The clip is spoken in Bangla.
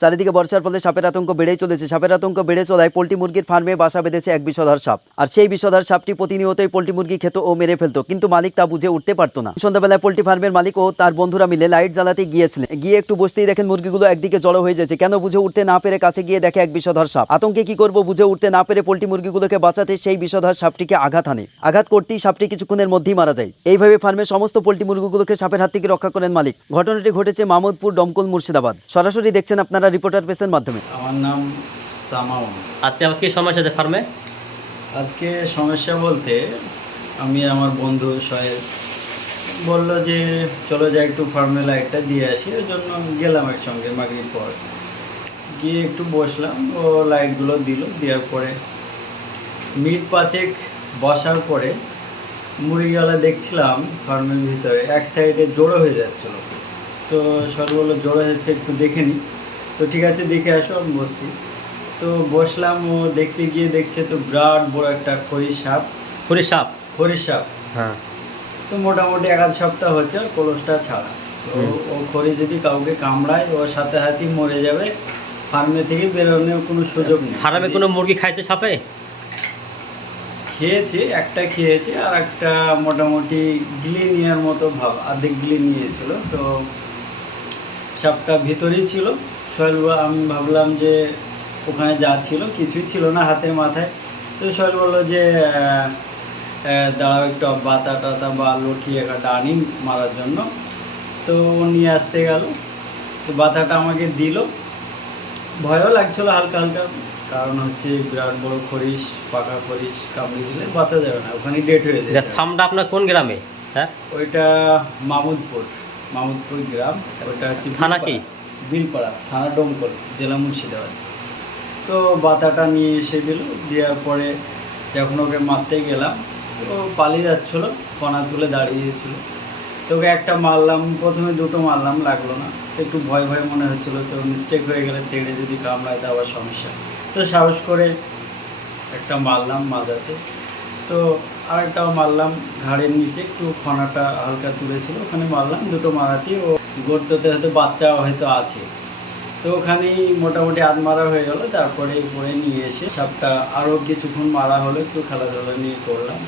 চারিদিকে বর্ষার ফলে সাপের আতঙ্ক বেড়েই চলেছে। সাপের আতঙ্ক বেড়ে চলায় পোল্ট্রি মুরগির ফার্মে বাসা বেঁধেছে এক বিষধর সাপ। আর সেই বিষধর সাপটি প্রতিনিয়তই পোল্ট্রি মুরগি খেত ও মেরে ফেলতো, কিন্তু মালিক তা বুঝে উঠতে পারতো না। সন্ধ্যাবেলায় পোল্ট্রি ফার্মের মালিক ও তার বন্ধুরা মিলে লাইট জ্বালাতে গিয়েছিলেন। গিয়ে একটু বসতেই দেখেন মুরগিগুলো একদিকে জড়ো হয়ে যাচ্ছে। কেন বুঝে উঠতে না পেরে কাছে গিয়ে দেখে এক বিষধর সাপ। আতঙ্কে কি করব বুঝে উঠতে না পেরে পোল্ট্রি মুরগিগুলোকে বাঁচাতে সেই বিষধর সাপটিকে আঘাত হানে। আঘাত করতেই সাপটি কিছুক্ষণের মধ্যেই মারা যায়। এইভাবে ফার্মের সমস্ত পোল্ট্রি মুরগিগুলোকে সাপের হাত থেকে রক্ষা করেন মালিক। ঘটনাটি ঘটেছে মাহমুদপুর, ডমকল, মুর্শিদাবাদ। সরাসরি দেখছেন আপনারা রিপোর্টার পেসের মাধ্যমে। আমার নাম সামাউন। আজকে আমার কি সমস্যা আছে ফার্মে? আজকে সমস্যা বলতে আমি আমার বন্ধু সোহেল বললো যে চলো যাই একটু ফার্মে লাইটটা দিয়ে আসি, ওই জন্য গেলাম একসঙ্গে মাগরিব পর। গিয়ে একটু বসলাম, ও লাইটগুলো দিল, দেওয়ার পরে মিনিট পাঁচেক বসার পরে মুরগিওয়ালা দেখছিলাম ফার্মের ভিতরে এক সাইডে জড়ো হয়ে যাচ্ছিলো। তো সোহেল বললো জড়ো হচ্ছে একটু দেখে নিই। তো ঠিক আছে দেখে আসো, আমি বসছি। তো বসলাম, ও দেখতে গিয়ে দেখছে তো বিরাট বড় একটা খড়ি সাপ। খড়ি সাপ হ্যাঁ। তো মোটামুটি 1 সপ্তাহ হচ্ছে কলসটা ছাড়া। তো ও খড়ি যদি কাউকে কামড়ায় ওর সাথে হাতেই মরে যাবে, ফার্মে থেকে বেরোনোর কোনো সুযোগ নেই। ফার্মে কোনো মুরগি খাইছে সাপে? খেয়েছে, একটা খেয়েছে, আর একটা মোটামুটি গিলে নেওয়ার মতো ভাব, অর্ধেক গিলে নিয়েছিল। তো সাপটা ভিতরেই ছিল। সোহেল, আমি ভাবলাম যে ওখানে যা ছিল কিছুই ছিল না হাতের মাথায়। তো সোহেল বললো যে দাঁড়াও একটু বাতা টাতা বা লটি একটা আনি মারার জন্য। তো ও নিয়ে আসতে গেল, তো বাতাটা আমাকে দিল। ভয়ও লাগছিল হালকা হালকা, কারণ হচ্ছে বিরাট বড় খরিশ, পাকা খরিশ, কামড়ে দিলে বাঁচা যাবে না, ওখানে ডেট হয়ে যাবে। ফার্মটা আপনার কোন গ্রামে? হ্যাঁ, ওইটা মামুদপুর গ্রাম। ওইটা হচ্ছে থানা কি? বিলপাড়া থানা, ডোমকল, জেলা মুর্শিদাবাদ। তো বাতাটা নিয়ে এসে দিল, দেওয়ার পরে যখন ওকে মারতে গেলাম ও পালিয়ে যাচ্ছিলো, কণা তুলে দাঁড়িয়েছিল। তো ওকে একটা মারলাম, প্রথমে দুটো মারলাম, লাগলো না। একটু ভয় ভয় মনে হচ্ছিলো, তো মিস্টেক হয়ে গেলে তেড়ে যদি কামড়ায় তো আবার সমস্যা। তো সাহস করে একটা মারলাম মাজাতে। তো আরেকটাও মারলাম ঘাড়ের নিচে, একটু ফনাটা হালকা তুলেছিল, ওখানে মারলাম। দুটো মারাতেই ও গর্ততে হয়তো বাচ্চা হয়তো আছে। তো ওখানেই মোটামুটি আধ মারা হয়ে গেল। তারপরে পরে নিয়ে এসে সাপটা আরও কিছুক্ষণ মারা হলো, একটু খেলাধুলা নিয়ে করলাম।